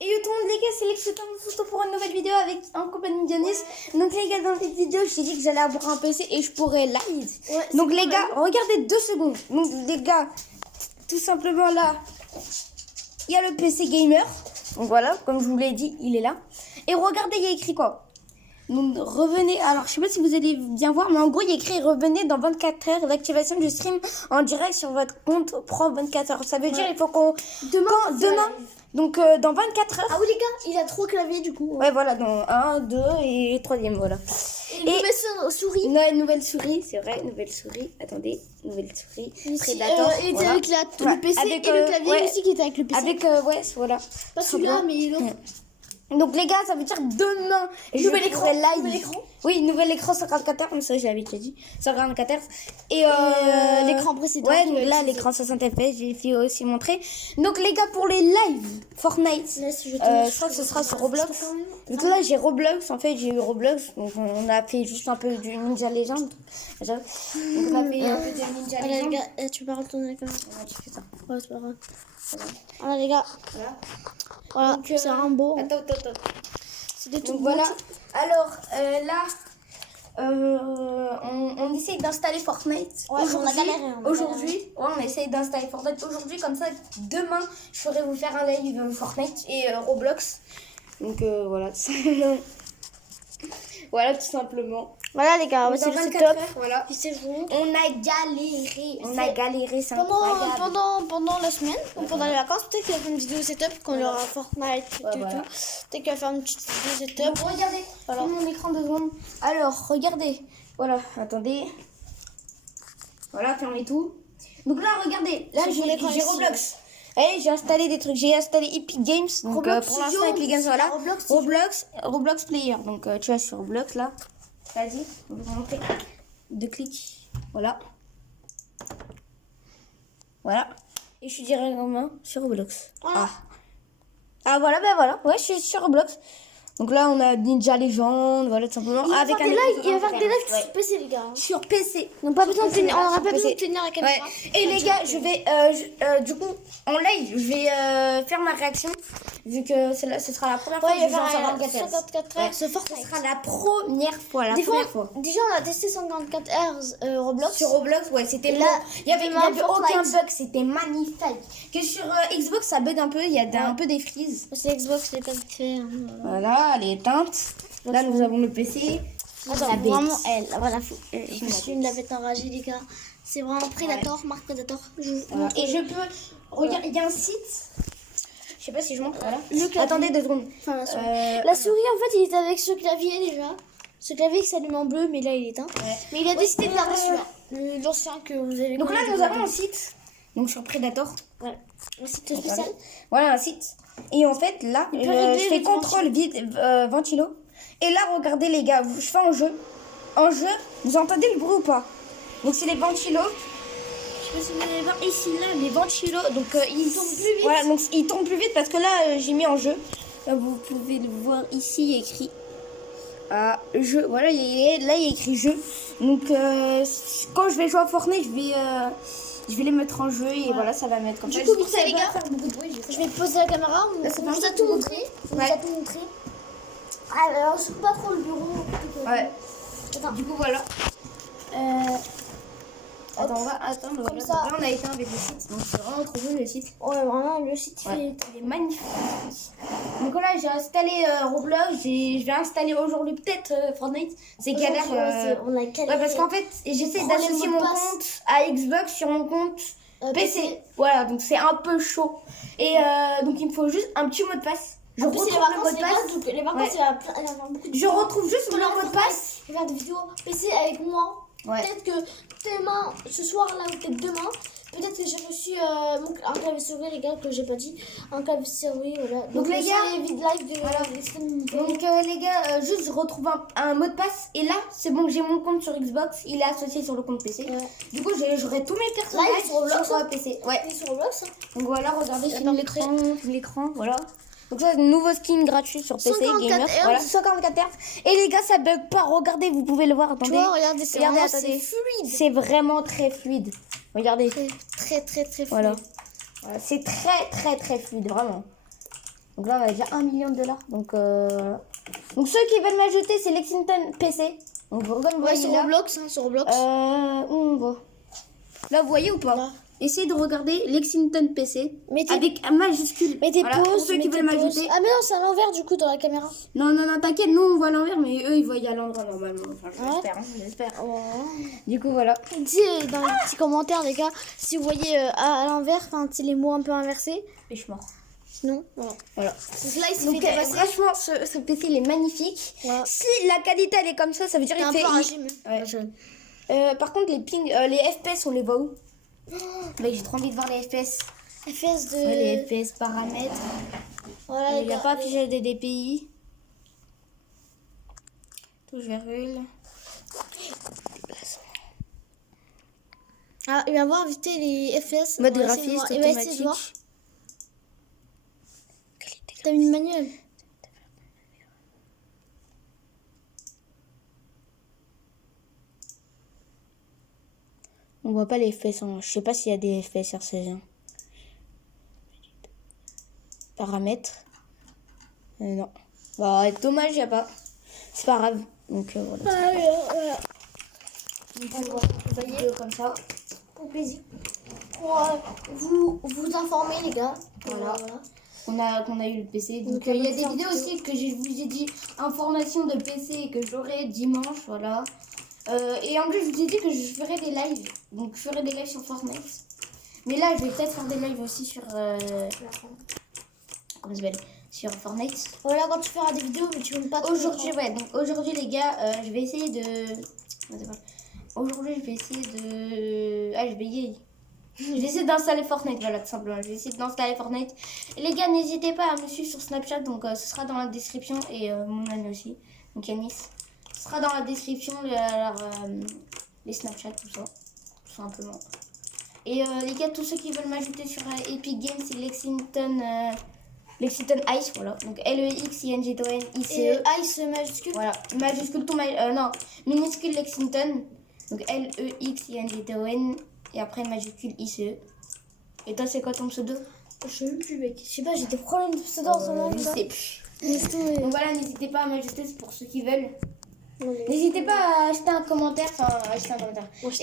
Et yo tout le monde les gars, c'est Lex pour une nouvelle vidéo avec en compagnie de Dionys. Donc les gars, dans cette vidéo, je t'ai dit que j'allais avoir un PC et je pourrais live. Ouais, donc les gars, regardez 2 secondes. Donc les gars, tout simplement là, il y a le PC gamer. Donc voilà, comme je vous l'ai dit, il est là. Et regardez, il y a écrit quoi? Donc revenez, alors je sais pas si vous allez bien voir, mais en gros il y a écrit revenez dans 24 heures, l'activation du stream en direct sur votre compte prend 24 heures. Ça veut dire il faut qu'on... Demain, donc dans 24 heures. Ah oui les gars, il a 3 claviers du coup. Ouais voilà, dans 1, 2 et 3e, voilà. Et nouvelle souris. Nouvelle souris, c'est vrai, nouvelle souris. Attendez, nouvelle souris. Predator. Il était avec le PC avec, et le clavier aussi qui était avec le PC. Avec, ouais, voilà. Pas celui-là, mais l'autre. Donc les gars, ça veut dire demain nouvel écran live. Nouvel écran. Oui, nouvel écran 54 Hz, mais ça j'avais déjà dit. 54 Hz. Et l'écran précédent. Ouais, donc là l'écran 60 fps, j'ai fait aussi montrer. Donc les gars, pour les lives Fortnite, je crois que ce sera sur Roblox. Donc là j'ai Roblox, en fait j'ai eu Roblox, donc on a fait juste un peu du Ninja Legend. Donc on a fait un peu de Ninja Legend. Les gars, tu peux retourner la caméra. Ouais, tu fais ça. Ouais, c'est pas grave. Voilà les gars. Voilà, c'est Rambo. Attends. C'est de tout. Donc voilà. Alors là, on essaye d'installer Fortnite. Ouais, on a galéré. Aujourd'hui, on essaye d'installer Fortnite aujourd'hui, comme ça demain je ferai vous faire un live Fortnite et Roblox. Donc voilà. Voilà tout simplement. Voilà les gars, c'est le setup. Voilà. On a galéré, c'est incroyable. Pendant la semaine ou pendant les vacances, peut-être qu'il va faire une vidéo setup quand il y aura Fortnite tout. Peut-être qu'il va faire une petite vidéo setup. Donc, regardez, voilà. Mon écran 2 secondes. Alors, regardez. Voilà, attendez. Voilà, fermez tout. Donc là, regardez. Là, j'ai Roblox. Et j'ai installé des trucs. J'ai installé Epic Games. Donc Roblox pour l'instant, Epic Games, voilà. Roblox Player. Donc tu vas sur Roblox là. Vas-y, on va vous montrer. 2 clics. Voilà. Voilà. Et je suis directement sur Roblox. Voilà. Ah voilà, ben voilà. Ouais, je suis sur Roblox. Donc là, on a Ninja Legend, voilà, tout simplement. Il va faire des lives sur PC, les gars. Sur PC. On n'aura pas besoin de tenir la caméra. Ouais. Et les gars, je vais, du coup, en live, je vais faire ma réaction. Vu que ce sera la première fois que je joue en 54 Hz. Ce sera la première fois. Déjà, on a testé 54 Hz Roblox. Sur Roblox, ouais, c'était là. Il y avait aucun bug, c'était magnifique. Que sur Xbox, ça bug un peu, il y a un peu des frises. C'est Xbox, c'est pas vite fait. Voilà, elle est éteinte. Là, nous avons le PC. Attends, vraiment, voilà, je suis une bête enragée, les gars. C'est vraiment Predator, marque Predator. Et je peux. Regarde, il y a un site. Je sais pas si je montre. Voilà. Attendez 2 secondes. La souris, en fait, il était avec ce clavier déjà. Ce clavier qui s'allume en bleu, mais là, il est éteint. Mais il a décidé de garder celui-là. L'ancien que vous avez. Donc là, nous avons un site. Donc sur Predator. Voilà. Un site spécial. Voilà, un site. Et en fait, là, je fais contrôle ventilo. Et là, regardez les gars, je fais en jeu. En jeu, vous entendez le bruit ou pas? Donc c'est les ventilos. Je sais pas si vous allez voir ici, là, les ventilos. Donc ils tombent plus vite. Voilà, donc ils tombent plus vite parce que là, j'ai mis en jeu. Là, vous pouvez le voir ici, il y a écrit jeu. Voilà, là, il y a écrit jeu. Donc quand je vais jouer à Fortnite, je vais les mettre en jeu et voilà, ça va mettre comme ça. Du coup, ça, les gars, je vais poser la caméra. On vous a tout montré. Alors, je pas trop le bureau. Ouais. Attends. Du coup, voilà. Attends, on va attendre. Comme voilà. ça. Là, on a éteint avec le site. Donc, c'est vraiment trop beau le site. Ouais, vraiment, le site il est magnifique. Donc là, j'ai installé Roblox. Je vais installer aujourd'hui peut-être Fortnite. C'est galère. On a galéré. Ouais, parce qu'en fait, j'essaie d'associer mon compte à Xbox sur mon compte PC. Voilà, donc c'est un peu chaud. Et donc, il me faut juste un petit mot de passe. Je retrouve le mot de passe. Les vacances, il y a beaucoup de Je retrouve juste le mot de passe. Je vais faire des vidéos PC avec moi. Peut-être que demain, ce soir là, ou peut-être demain, peut-être que j'ai reçu un clavier souris, les gars, que j'ai pas dit. Un clavier souris, voilà. Donc les gars, les gars, juste je retrouve un mot de passe. Et là, c'est bon, j'ai mon compte sur Xbox. Il est associé sur le compte PC. Du coup, j'aurai tous mes personnages sur PC. Ouais. Sur Roblox. Donc voilà, regardez, filme l'écran, voilà. Donc ça, nouveau skin gratuit sur PC Gamer. Voilà, 54 Hz. Et les gars, ça bug pas. Regardez, vous pouvez le voir. Attendez. Tu vois, regardez, c'est fluide. C'est vraiment très fluide. Regardez. Très fluide. Voilà, c'est très fluide, vraiment. Donc là, on a déjà 1 million de dollars. Donc ceux qui veulent m'ajouter, c'est Lexington PC. Donc vous Ouais, voyez sur là. Roblox, hein, sur Roblox. Où on va? Là, vous voyez ou pas? Là. Essayez de regarder Lexington PC. Mettez- Avec un majuscule. Mettez Voilà, pour pause, ceux qui mettez veulent pause. m'ajouter. Ah mais non, c'est à l'envers du coup dans la caméra. Non, t'inquiète, nous on voit à l'envers, mais eux ils voient à l'endroit normalement. Enfin, Ouais. j'espère, hein, j'espère. Voilà. Du coup, voilà. Dites dans les petits commentaires les gars, si vous voyez à l'envers, enfin si les mots un peu inversés. Et je suis mort. Sinon, voilà. Voilà. Donc là, il s'est Donc, fait dépasser. franchement, ce PC il est magnifique. Ouais. Si la qualité elle est comme ça veut dire C'est un qu'il peu fait. un gym. Ouais. Par contre, les ping, les FPS, on les voit où? Mec, j'ai trop envie de voir les FPS. FPS de. Ouais, les FPS paramètres. Voilà, Il n'y a pas affiché des DPI. Touche virgule. Ah, il va voir inviter les FPS. Mode On va essayer de graphiste voir. Il va essayer de voir. automatique. T'as mis le manuel. On voit pas les FPS. Je sais pas s'il y a des FPS RCG. Paramètres. Non. Bah, ouais, dommage, il n'y a pas. C'est pas grave. Donc voilà. Voilà. Donc, Vous voyez, comme ça. pour plaisir. Pour vous informer, les gars. Voilà. Qu'on a eu le PC. Donc Donc, il y a on des va vidéos faire aussi que je vous ai dit information de PC que j'aurai dimanche, voilà. Et en plus je vous ai dit que je ferai des lives. Donc je ferai des lives sur Fortnite. Mais là je vais peut-être faire des lives aussi sur comment ça s'appelle, sur Fortnite. Voilà, quand tu feras des vidéos, mais tu ne pas trop. Aujourd'hui donc aujourd'hui les gars, je vais essayer de aujourd'hui je vais essayer de je bégaye. Je vais essayer d'installer Fortnite, voilà, tout simplement. Je vais essayer d'installer Fortnite. Et les gars, n'hésitez pas à me suivre sur Snapchat, donc ce sera dans la description. Et mon ami aussi, donc Yanis. Ce sera dans la description, les Snapchat, tout ça, tout simplement. Et les gars, tous ceux qui veulent m'ajouter sur Epic Games, c'est Lexington Ice, voilà. Donc LEXINGTON-ICE. Ice majuscule. Voilà, majuscule, non, minuscule Lexington. Donc LEXINGTON. Et après majuscule ICE. Et toi, c'est quoi ton pseudo? Je sais même plus, mec. Je sais pas, j'ai des problèmes de pseudo en ce moment. Je là. sais plus. Mais Donc voilà, n'hésitez pas à m'ajouter, c'est pour ceux qui veulent. ouais. N'hésitez pas à acheter un commentaire, Acheter.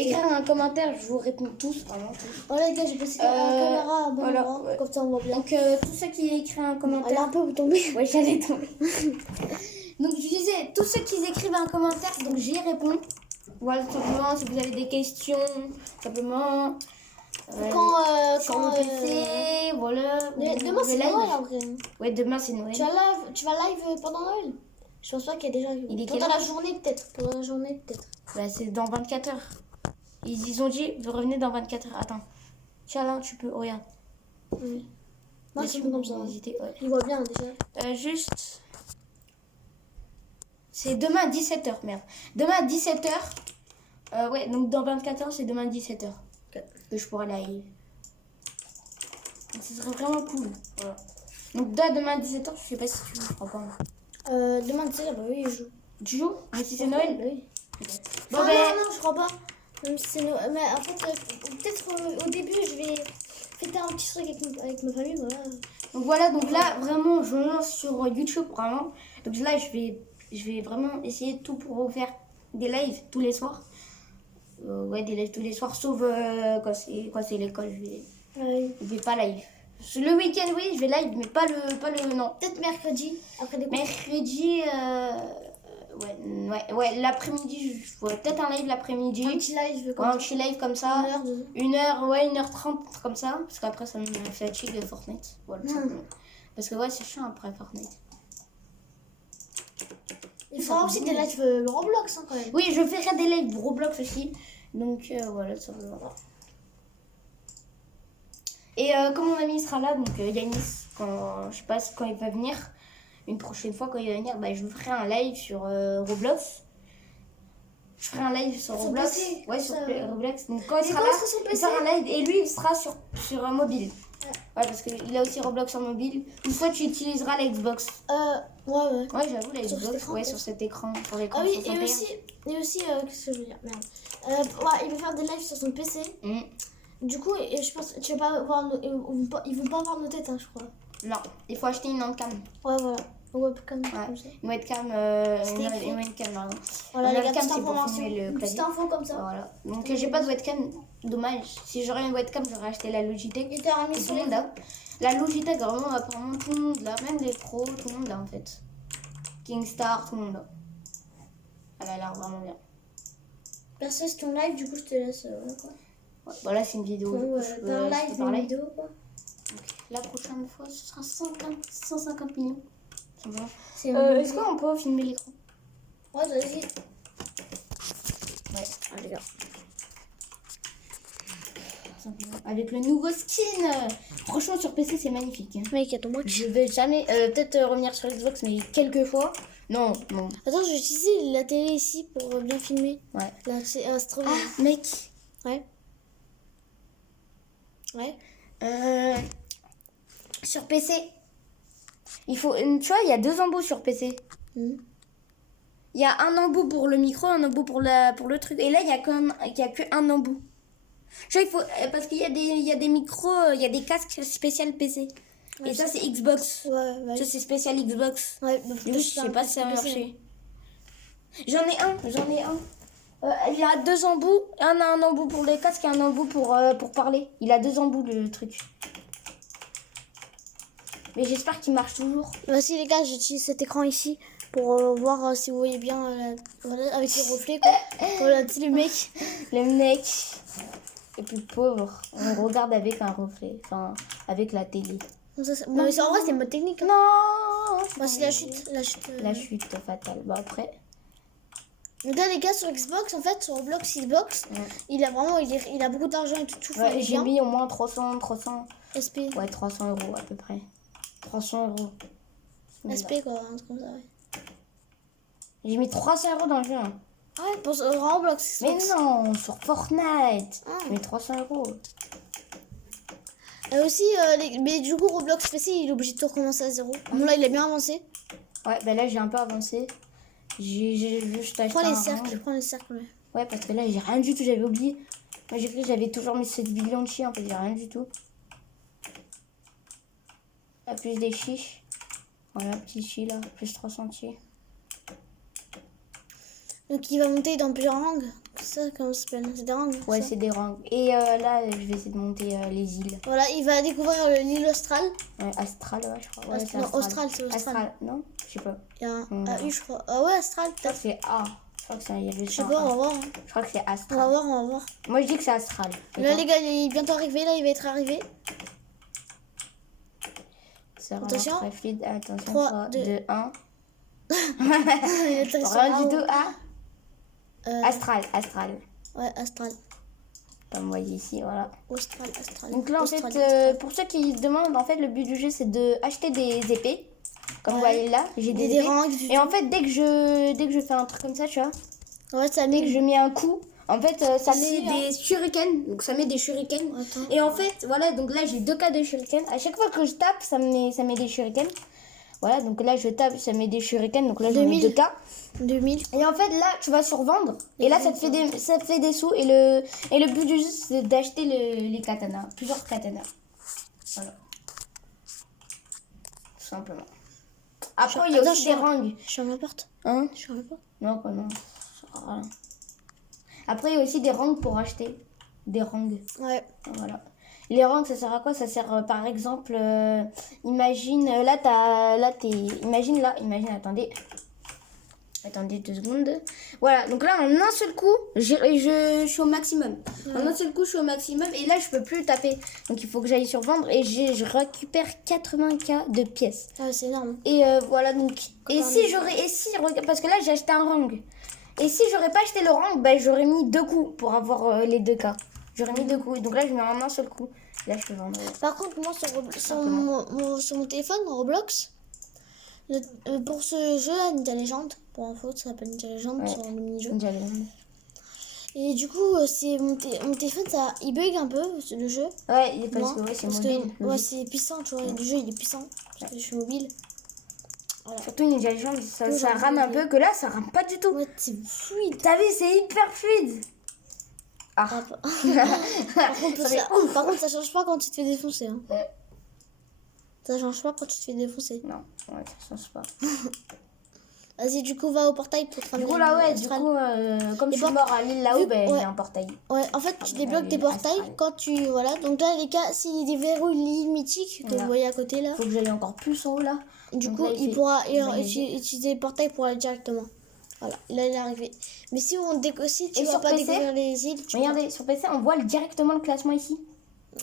écrire un commentaire, je vous réponds tous, vraiment tous. Voilà, les gars, j'ai passé la caméra à bon voilà, endroit, ouais. comme ça on voit bien. Donc tous ceux qui écrivent un Elle est commentaire. un peu tombée. Ouais, j'allais tomber. Donc je disais, tous ceux qui écrivent un commentaire, donc j'y réponds. Voilà, tout simplement, si vous avez des questions, simplement. Sur le PC, voilà. Demain, c'est live. Noël en vrai. Ouais, demain c'est Noël. Tu vas live pendant Noël? Je pense pas qu'il y a déjà. Il est Pendant quelle la heure journée, peut-être. Pendant la journée, peut-être. Bah, c'est dans 24 heures. Ils ont dit, vous revenez dans 24 heures. Attends. Tiens, tu peux, regarde. Oui. Moi, Là, c'est tu bon peux comme ça. hésiter, ouais. Il voit bien déjà. Juste. C'est demain à 17h, merde. Demain à 17h. Ouais, donc dans 24 heures, c'est demain à 17h. Que je pourrais live. Donc, ce serait vraiment cool. Voilà. Donc demain à 17h, je sais pas si tu joues, je crois pas. Demain, tu sais, bah oui, il joue. Tu joues? Mais si c'est Noël? Bah oui. Bon, Ah, ben. non, je crois pas. Même si c'est Noël. Mais en fait, peut-être au début, je vais fêter un petit truc avec ma famille, voilà. Donc voilà, donc là, vraiment, je me lance sur YouTube, vraiment. Donc là, je vais vraiment essayer de tout pour vous faire des lives tous les soirs. Ouais, des lives tous les soirs, sauf quand c'est l'école, je vais pas live. Le week-end, oui, je vais live, mais pas le non. Peut-être mercredi, après des cours. Mercredi, ouais, l'après-midi, je ferai peut-être un live l'après-midi. Un petit live Ouais, comme un ça. petit live comme ça. 1h30 comme ça. Parce qu'après, ça me fatigue Fortnite. Voilà, tout simplement. Parce que ouais, c'est chiant après Fortnite. Il fera aussi des lives Roblox, hein, quand même. Oui, je ferai des lives Roblox aussi. Donc voilà, tout simplement. Et comme mon ami sera là, donc Yanis, je sais pas quand il va venir, une prochaine fois quand il va venir, bah, je vous ferai un live sur Roblox. Je ferai un live sur Roblox. PC, Ouais, sur ça. Roblox. Donc quand il Et sera quand là, il sera sur il PC? fera un live et lui il sera sur mobile. Ouais, parce qu'il a aussi Roblox sur mobile. Une fois tu utiliseras la Xbox. Ouais. Ouais, j'avoue, la Sur cet Xbox, écran, ouais, peut-être. sur cet écran, sur l'écran. Ah oui, 61. et aussi, qu'est-ce que je veux dire? Merde. Ouais, il va faire des lives sur son PC. Mm. Du coup, et je pense tu vas pas voir ils vont pas voir nos têtes, hein, je crois. Non, il faut acheter une webcam. Ouais, voilà. Webcam. Ouais. Une webcam, une webcam, pardon. Voilà, Une les gars, webcam, petite c'est pour information. filmer le Une petite clavier. info comme ça. Voilà. Donc j'ai pas de webcam, dommage. Si j'aurais une webcam, j'aurais acheté la Logitech. Et t'as remis Tout sur le monde a. La Logitech, vraiment, apparemment, tout le monde l'a. Même les pros, tout le monde l'a en fait. Kingstar, tout le monde l'a. Elle a l'air vraiment bien. Perso, c'est ton live, du coup, je te laisse. Quoi. Ouais, voilà, c'est une vidéo. Du coup, je peux, t'as un je live, peux une parler. vidéo, quoi. La prochaine fois, ce sera 150 millions. C'est bon. C'est Est-ce qu'on peut filmer l'écran? Ouais, vas-y. Ouais, les gars. Avec le nouveau skin. Franchement, sur PC, c'est magnifique. Hein. Mec, attends, moi. Je vais jamais, peut-être revenir sur Xbox, mais quelques fois. Non, non. Attends, je vais utiliser la télé ici pour bien filmer. Ouais. Là, c'est Astro. Ah, mec. Ouais. Ouais. Sur PC. Il faut, tu vois, il y a 2 embouts sur PC. Mhm. Il y a un embout pour le micro, un embout pour le truc. Et là, il y a qu'un embout. Tu vois, il faut, parce qu'il y a des micros, il y a des casques spécial PC. Ouais, et ça, c'est Xbox. Ouais. Ça, c'est spécial Xbox. Ouais, bah, Du coup, je sais pas si ça va marcher. J'en ai un. Il a 2 embouts. Un a un embout pour les casques et un embout pour parler. Il a 2 embouts, le truc. Mais j'espère qu'il marche toujours. Voici les gars, j'utilise cet écran ici pour voir si vous voyez bien voilà, avec les reflets quoi. Voilà, tu sais le mec. Le mec est plus pauvre. On regarde avec un reflet. Enfin, avec la télé. Non, mais en vrai c'est mode technique. Hein. Non. Voici la chute. La chute fatale. Bon après. Donc là les gars sur Xbox en fait sur Roblox Xbox, il a vraiment il a beaucoup d'argent et tout. Ouais, j'ai mis au moins 300 SP. Ouais, 300 € à peu près. 300 €. SP quoi, un truc comme ça ouais. J'ai mis 300 € dans le jeu. Hein. Ouais, pour Roblox Xbox. Mais non, sur Fortnite. Ah. J'ai mis 300 €. Et aussi, mais du coup, Roblox PC, il est obligé de tout recommencer à zéro. Bon, là, il a bien avancé. Ouais, bah là, j'ai un peu avancé. J'ai juste acheté Prends les un cercles, rang. prends les cercles. Ouais. Ouais, parce que là, j'ai rien du tout, j'avais oublié. Moi, j'ai cru que j'avais toujours mis 7 millions de chiens, en fait, j'ai rien du tout. Là, plus des chiches. Voilà, petit chi là, plus 300 chi. Donc, il va monter dans plusieurs rangs. C'est ça, comment ça s'appelle? C'est des rangs. Ouais, ça. c'est des rangs. Et là, je vais essayer de monter les îles. Voilà, il va découvrir l'île Austral. Ouais, Astral, ouais, je crois. Ouais, c'est Non, Austral, c'est Austral. Astral, non? Je sais pas. Il y a un Non. AU, je crois. Ah ouais, Astral, Je crois que peut-être. c'est A. Je crois que c'est il y avait Je sais pas, on va voir. Hein. Je crois que c'est On Astral. va voir, on va voir. Moi, je dis que c'est Astral. Là, les gars, il est bientôt arrivé. Là, il va être arrivé. C'est vraiment Attention. très fluide. Attention, 3, 3, 2, 2, 1. Rien Rien du tout. Astral. Ouais, Astral. Comme vous voyez ici, voilà. Astral. Donc là, en Astral, fait, Astral. pour ceux qui se demandent, en fait, le but du jeu, c'est d'acheter des épées. Comme vous voyez là, j'ai des des épées. rangs. Et en fait, dès que je fais un truc comme ça, tu vois, Ouais, ça dès que met. je mets un coup, en fait, ça Ici, met des shurikens. Donc ça met des shurikens. Attends. Et en fait, voilà, donc là, j'ai 2 cas de shurikens. À chaque fois que je tape, ça met des shurikens. Voilà, donc là, je tape, ça met des shurikens. Donc là, j'en ai 2000. 2 cas. 2000. Et en fait, là, tu vas sur vendre. Et là, ça te fait des sous. Et le but du jeu, c'est d'acheter les katanas. Plusieurs katanas. Voilà. Tout simplement. Après, il y a Attends, aussi je des ferme. rangs. Je ferme la porte. Hein? Je ferme la porte. Non, quoi, non. Ça sert à rien. Après, il y a aussi des rangs pour acheter. Des rangs. Ouais. Voilà. Les rangs, ça sert à quoi? Ça sert, par exemple, imagine, Attendez 2 secondes. Voilà, donc là, en un seul coup, je suis au maximum. En un seul coup, je suis au maximum. Et là, je peux plus taper. Donc, il faut que j'aille sur vendre. Et je récupère 80K de pièces. Ah, c'est énorme. Et voilà, donc. Regarde, parce que là, j'ai acheté un rang. Et si j'aurais pas acheté le rang, bah, j'aurais mis 2 coups pour avoir les 2K. J'aurais mis 2 coups. Donc là, je mets en un seul coup. Là, je peux vendre. Par contre, moi, sur mon téléphone, Roblox, pour ce jeu-là, Ninja Legend, pour info, ça s'appelle Ninja Legend Ouais. sur le mini-jeu. Ninja Legend. Et du coup, c'est mon téléphone, il bug un peu, le jeu. Ouais, parce Moi, que ouais, c'est parce mobile. que, ouais, c'est puissant, tu vois. Le jeu, il est puissant. Parce que je suis mobile. Voilà. Surtout Ninja Legend, ça Oui, rame un peu. Que là, ça rame pas du tout. Ouais, c'est fluide. T'as vu, c'est hyper fluide. Ah. Par contre, ça change pas quand tu te fais défoncer. Hein. Ça change pas quand tu te fais défoncer. Non, ouais, ça change pas. Vas-y, du coup, va au portail pour te Du coup, là, ouais, du coup, comme je suis mort à l'île là-haut, ben, ouais. j'ai un portail. Ouais, en fait, tu débloques des portails quand tu... Voilà, donc là, les gars, s'il déverrouille l'île mythique que vous voyez à côté, là, Faut que j'aille encore plus en haut, là. du Donc coup, là, il pourra utiliser le portail pour aller directement. Voilà, là, il est arrivé. Mais si on si tu Et vas sur pas PC, découvrir les îles, regardez, sur PC, on voit directement le classement ici.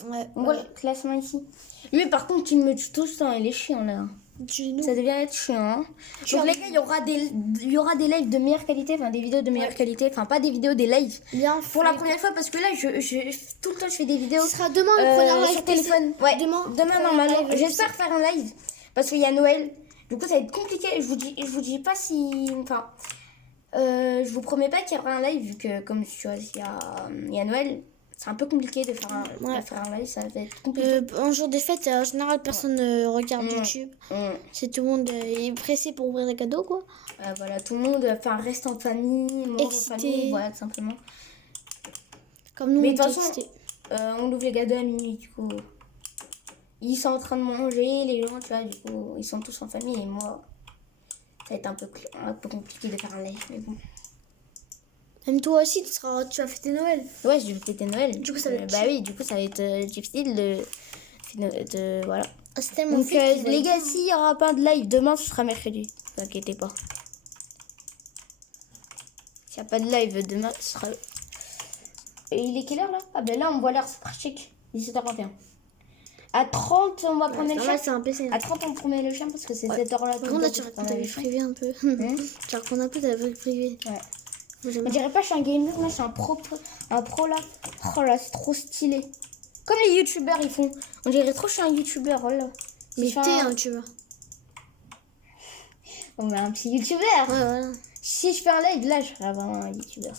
Ouais, On voit le classement ici. Mais par contre, il me tue tout le temps, il est chiant, là. Ça devient être chiant. Hein. Donc les gars, il y aura des lives de meilleure qualité, enfin des vidéos de meilleure qualité, enfin pas des vidéos, des lives. Bien pour la première fois parce que là, tout le temps, je fais des vidéos. Ce sera demain le premier live sur téléphone. Ouais. Demain normalement. J'espère faire un live parce qu'il y a Noël. Du coup, ça va être compliqué. Je vous dis pas si, enfin, je vous promets pas qu'il y aura un live vu que comme tu vois, il y a Noël. C'est un peu compliqué de faire un live, ça va être compliqué. Un jour des fêtes, en général, personne ne regarde YouTube. C'est tout le monde est pressé pour ouvrir des cadeaux, quoi. Voilà, tout le monde reste en famille, mange en famille, voilà, tout simplement. Comme nous, mais de toute façon, on ouvre les cadeaux à minuit, du coup. Ils sont en train de manger, les gens, tu vois, du coup, ils sont tous en famille, et moi, ça va être un peu compliqué de faire un live, mais bon. Même toi aussi, tu vas fêter Noël. Ouais, je vais fêter Noël. Du coup, ça va être bah oui, du coup, ça va être difficile de voilà. C'est tellement donc, les gars, s'il n'y aura pas de live demain, ce sera mercredi. Ne vous inquiétez pas. S'il n'y a pas de live demain, ce sera... Et il est quelle heure là? Ah ben là, on voit l'heure, c'est pratique. 17h21. À 30, on va promener le chien. C'est un PC. À 30, on promet le chien parce que c'est cette heure-là. Par contre, là, tu racontes ta vie privée un peu. Tu racontes un peu ta vie privée. Ouais. On dirait pas que je suis un gamer, là, je suis un pro là. Oh là, c'est trop stylé. Comme les youtubeurs, ils font. On dirait trop que je suis un youtubeur, oh là. Mais t'es un youtubeur. On met un petit youtubeur. Ouais, voilà. Si je fais un live, là, je serai vraiment un youtubeur.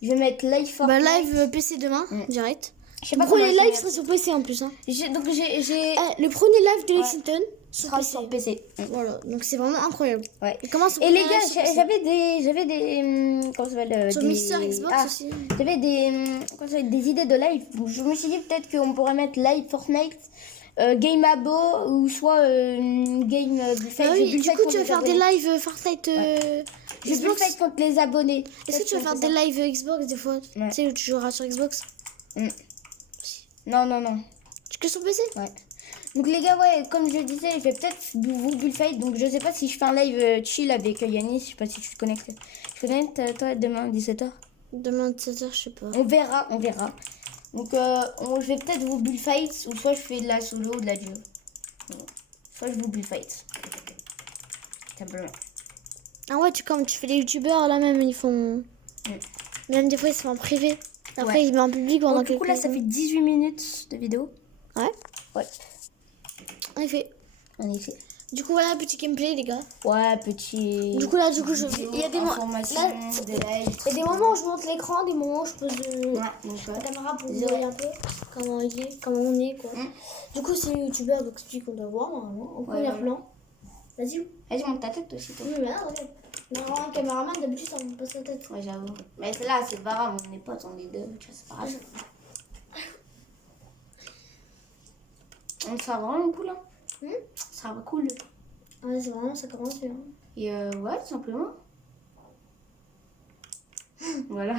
Je vais mettre live Fortnite. Bah, live PC demain, direct. Je sais pas comment les lives seraient sur PC en plus. Hein. Donc, j'ai... le premier live de Lexington sera sur PC. Voilà, donc c'est vraiment incroyable. Ouais. Et les gars, j'avais des comment ça s'appelle sur Mister Xbox aussi. J'avais des idées de live. Donc, je me suis dit peut-être qu'on pourrait mettre live Fortnite, Game Abo ou soit Game Bullfight. Ah oui, du coup tu vas faire des lives Fortnite Xbox contre les abonnés. Est-ce que tu vas faire des lives Xbox des fois? Tu sais où tu joueras sur Xbox? Non. Tu que sur PC? Ouais. Donc les gars, ouais, comme je disais, je vais peut-être vous bullfight. Donc je sais pas si je fais un live chill avec Yanis. Je sais pas si tu te connectes. Tu connectes toi demain 17h? Demain 17h, je sais pas. On verra. Donc je vais peut-être vous bullfight. Ou soit je fais de la solo ou de la duo. Soit je vous bullfight. Simplement. Ah ouais, tu fais les youtubeurs là même, ils font... Même des fois ils sont en privé. Après ils mettent en public pendant du coup là ça fait 18 minutes de vidéo. Ouais. En effet. Du coup voilà, petit gameplay les gars. Ouais, petit... Du coup il y a des moments... Il y a des moments où je monte l'écran, des moments où je pose la caméra pour vous voir un peu comment on est quoi. Du coup c'est les youtubeurs, donc c'est celui qu'on doit voir normalement, au premier plan. Vas-y, monte ta tête aussi toi. Oui mais là, regarde. Normalement un caméraman d'habitude ça monte pas sa tête. Ouais, j'avoue. Mais là c'est pas grave, on est potes, on est deux, tu vois, c'est pas grave. On sera vraiment cool, hein. Ça sera cool. Ouais, c'est vraiment, ça commence bien. Et ouais, tout simplement. Voilà.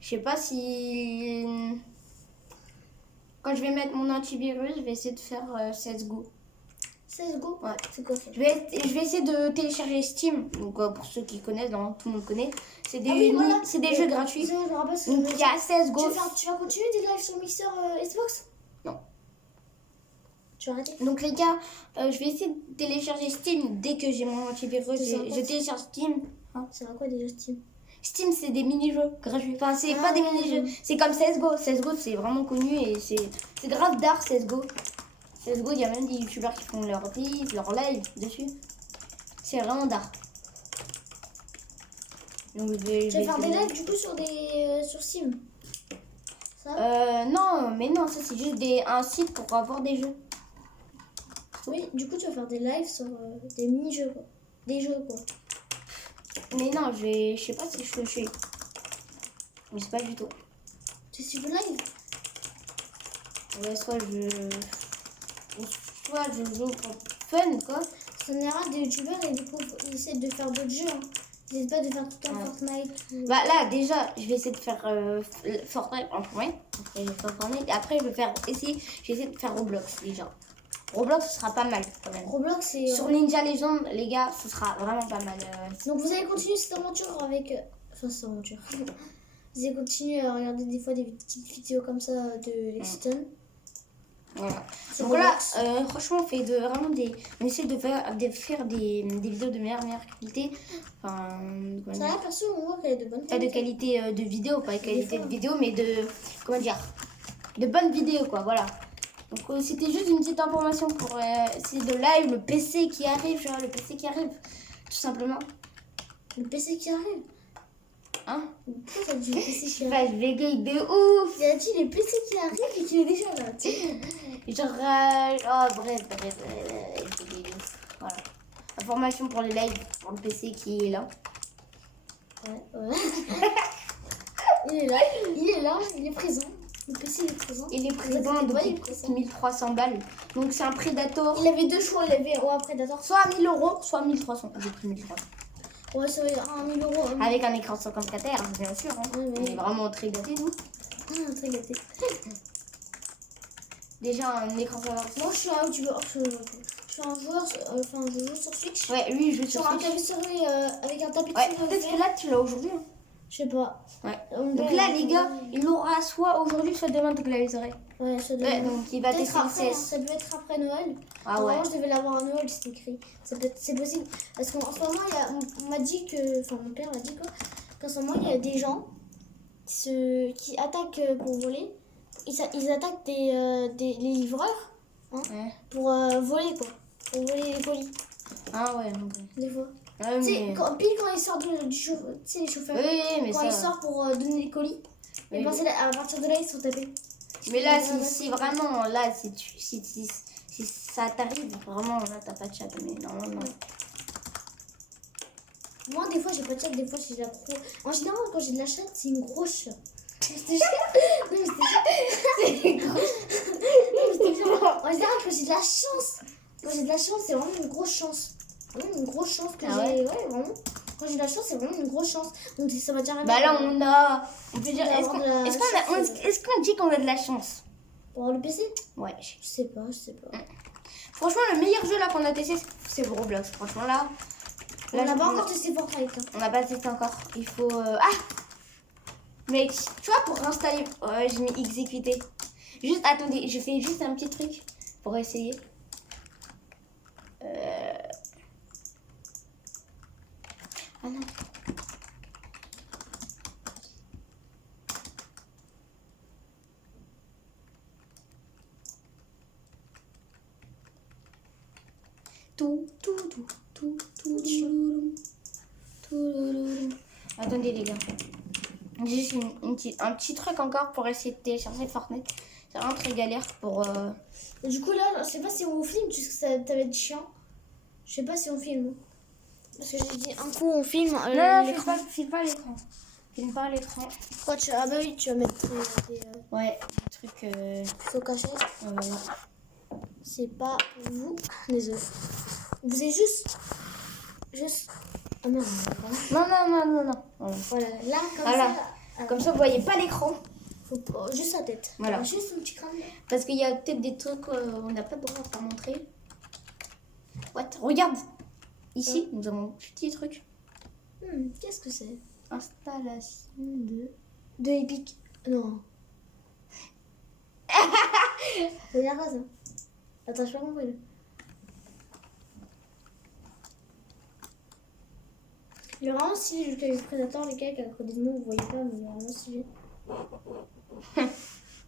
Je sais pas si... Quand je vais mettre mon antivirus, je vais essayer de faire CSGO. CSGO? Ouais. C'est quoi ça? Je vais essayer de télécharger Steam. Donc pour ceux qui connaissent, tout le monde connaît. C'est des, des jeux gratuits. Je me rappelle, donc il y a CSGO. Tu vas continuer tes lives sur Mixer Xbox? Non. Tu vas arrêter? Donc les gars, je vais essayer de télécharger Steam dès que j'ai mon antivirus. Je télécharge Steam. C'est à quoi déjà Steam? Steam, c'est des mini-jeux gratuits. Enfin, c'est pas des mini-jeux. C'est comme CSGO. CSGO, c'est vraiment connu et c'est grave d'art, CSGO. CSGO, il y a même des youtubeurs qui font leur live dessus. C'est vraiment d'art. Donc, tu vas faire des lives du coup sur Steam? Ça non, mais non, ça c'est juste un site pour avoir des jeux. Oui, du coup tu vas faire des lives sur des mini-jeux quoi. Des jeux quoi. Mais non, je sais pas si je peux jouer. Je sais pas du tout. Tu suis le live? Ouais, soit vois, je joue pour fun, quoi. Ça n'est rien des youtubeurs et du coup, ils essaient de faire d'autres jeux. Hein. Ils essaient pas de faire tout le temps Fortnite. Bah là, déjà, je vais essayer de faire Fortnite en premier. Après, je vais faire Fortnite. Et après, je vais essayer de faire Roblox, déjà. Roblox, ce sera pas mal, quand même. Roblox, c'est... Sur Ninja Legend, les gars, ce sera vraiment pas mal. Donc, vous allez continuer cette aventure avec... Enfin, cette aventure. Vous allez continuer à regarder des fois des petites vidéos comme ça de Lexington. Voilà. Sur Donc là, Roblox. franchement, on fait on essaie de faire des vidéos de meilleure qualité. Enfin, comment Ça dire, là, perso, on voit qu'elle est de bonne pas de qualité. qualité de vidéo, pas de qualité fois. de vidéo, mais comment dire, de bonnes vidéos, quoi, voilà. Donc c'était juste une petite information pour c'est de live, le PC qui arrive, genre le PC qui arrive, tout simplement. Le PC qui arrive. Hein? Pourquoi t'as dit le PC Je qui sais arrive? pas, je bégaye de ouf. Il a dit le PC qui arrive et qu'il est déjà là. Tu sais. Genre, bref, je bégaye de ouf. Voilà. Information pour les lives, pour le PC qui est là. Ouais. Il est là, il est présent. Le PC il est présent. Il est présent, donc il coûte 1300 balles. Donc c'est un Predator. Il avait deux choix, il avait un Predator. Soit à 1000 euros, soit à 1300. J'ai pris 1300. Ouais, ça va être 1 000 euros. Avec un écran 54 Hz, bien sûr. Hein. Ouais, On est vraiment très gâtés, nous. Très gâté. Déjà, un écran 54 Moi, je suis un youtubeur. Je suis un joueur, enfin, je joue sur Switch. Ouais, lui, je joue Sur sur un Switch. clavier souris avec un tapis de Ouais, souris. peut-être que là, tu l'as aujourd'hui. Hein. Je sais pas. Ouais. Donc là, les gars, il l'aura soit aujourd'hui, soit demain, donc là, les oreilles. Ouais, ça doit Ouais, donc il va tester après, CS. ça peut être après Noël. Ah ouais. Normalement, je devais l'avoir à Noël, c'est écrit. C'est possible. Parce qu'en ce moment, on m'a dit que. Enfin, mon père m'a dit quoi. Qu'en ce moment, il y a des gens qui attaquent pour voler. Ils attaquent les livreurs hein, Ouais. pour voler, quoi. Pour voler les colis, Ah ouais, donc. des fois. Ouais, Tu sais, mais... pile quand ils sortent du chauffeur, tu sais, les chauffeurs. Oui, mais Quand ça... ils sortent pour donner les colis, Oui. et ben, à partir de là, ils sont tapés. Mais là, si vraiment, là, si ça t'arrive, vraiment, là, t'as pas de chat, mais normalement. Moi, des fois, j'ai pas de chat, des fois, j'ai de la pro. En général, quand j'ai de la chatte, c'est une grosse chatte. Non, mais c'était Non, mais c'était genre... En général, quand j'ai de la chance, c'est vraiment une grosse chance. Vraiment une grosse chance que Ah j'ai. Ouais, vraiment. Quand j'ai de la chance, c'est vraiment une grosse chance. Donc, ça va déjà arriver. Bah là, on peut dire, d'avoir de la chance, est-ce qu'on dit qu'on a de la chance? Pour avoir le PC? Ouais. Je sais pas. Franchement, le meilleur jeu là qu'on a testé, c'est Roblox. Franchement, là On n'a pas encore testé Fortnite. Hein. on n'a pas testé encore. Il faut. Ah! Mec, tu vois, pour installer. Ouais, j'ai mis exécuter. Juste, attendez, je fais juste un petit truc pour essayer. Ah non. Attendez les gars. Juste un petit truc encore pour essayer de télécharger Fortnite. C'est vraiment très galère pour... Et du coup, là, je sais pas si on filme, parce que ça va être chiant. Je sais pas si on filme. Parce que j'ai dit un coup on filme. non, filme pas l'écran. Filme pas l'écran. Quoi, ah bah oui, tu vas mettre des Ouais, des trucs... faut cacher. C'est pas vous. Désolé. Vous êtes juste. Oh non, Non. Voilà, là, comme Voilà. ça. Comme ça, vous voyez pas l'écran. Juste la tête. Voilà. Juste un petit crâne. Parce qu'il y a peut-être des trucs on n'a pas le droit à montrer. What? Regarde. Ici, nous avons un petit truc. Qu'est-ce que c'est? Installation De Epic. Non. Ça veut dire quoi ça? Attends, je pas compris là. Il est vraiment stylé le clavier Predator, les gars, avec des mots, vous voyez pas, mais il est vraiment stylé.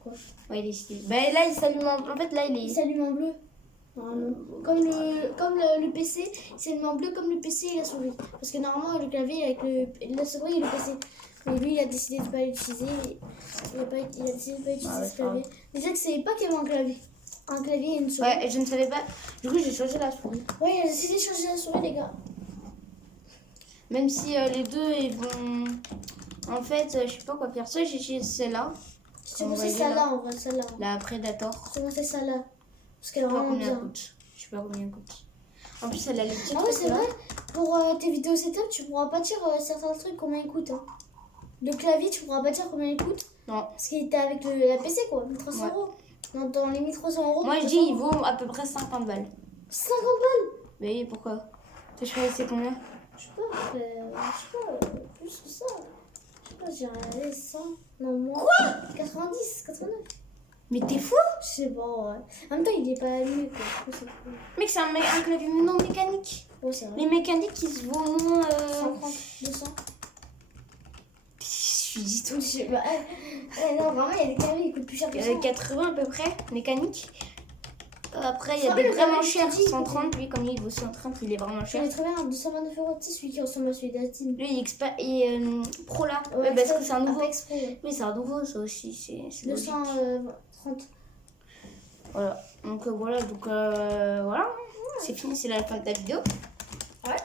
Quoi? Ouais, il est stylé. Bah là, il s'allume en fait, là, Il s'allume en bleu. Normalement. Comme le PC, il s'allume en bleu comme le PC et la souris. Parce que normalement, le clavier avec la souris et le PC. Mais lui, il a décidé de ne pas l'utiliser. Il a décidé de ne pas utiliser ce clavier. Déjà que c'est pas qu'il y avait un clavier. Un clavier et une souris. Ouais, je ne savais pas. Du coup, j'ai changé la souris. Ouais, il a décidé de changer la souris, les gars. Même si les deux, ils vont... En fait, je sais pas quoi faire. Soit j'ai celle-là. C'est bon, c'est celle-là, en vrai, celle-là. La Predator. C'est bon, c'est celle-là. Parce qu'elle est Je sais pas vraiment combien elle bien. coûte. Je sais pas combien elle coûte. En plus, elle a les petits Ah ouais, trucs c'est là. vrai. Pour tes vidéos setup, tu pourras pas dire certains trucs combien ils coûtent. Hein. Le clavier, tu pourras pas dire combien il coûte. Non. Parce qu'il était avec la PC, quoi. 1300 Ouais. euros. Dans les 1300 euros. Moi, je dis, il vaut à peu près 50 balles. 50 balles. Mais oui, pourquoi? Toi, je croyais que c'est combien? Je sais pas, plus que ça. Je sais pas, j'ai regardé 100. Non, moins. Quoi? 90, 89. Mais t'es fou? Je sais pas, ouais. En même temps, il est pas allumé, quoi. Du coup, c'est cool. Mec, c'est un clavier non mécanique. Ouais, c'est vrai. Les mécaniques, ils se vaut moins. 130, 200. Je suis dit tout. Je sais pas. Non, vraiment, il y a des claviers, ils coûtent plus cher que Il y ça. a 80 à peu près, mécanique. Après, il y a Ah, des le vraiment clavier, chers, je te dis, 130. Lui, comme il vaut 130, il est vraiment J'en cher. ai trouvé un 229 euros. Tu sais, celui qui ressemble à celui d'Astine. Lui, il est pro là. Ouais, parce que c'est un nouveau. Apex Pro, ouais. Oui, c'est un nouveau, ça aussi. C'est logique. 230. Voilà. Donc voilà. C'est fini, c'est la fin de la vidéo. Ouais.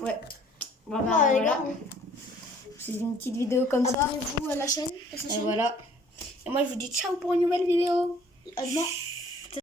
Ouais. Bon, Bon, bah, les voilà. gars, C'est une petite vidéo comme ça. abonnez-vous à la chaîne. Et voilà. Et moi, je vous dis ciao pour une nouvelle vidéo. À demain.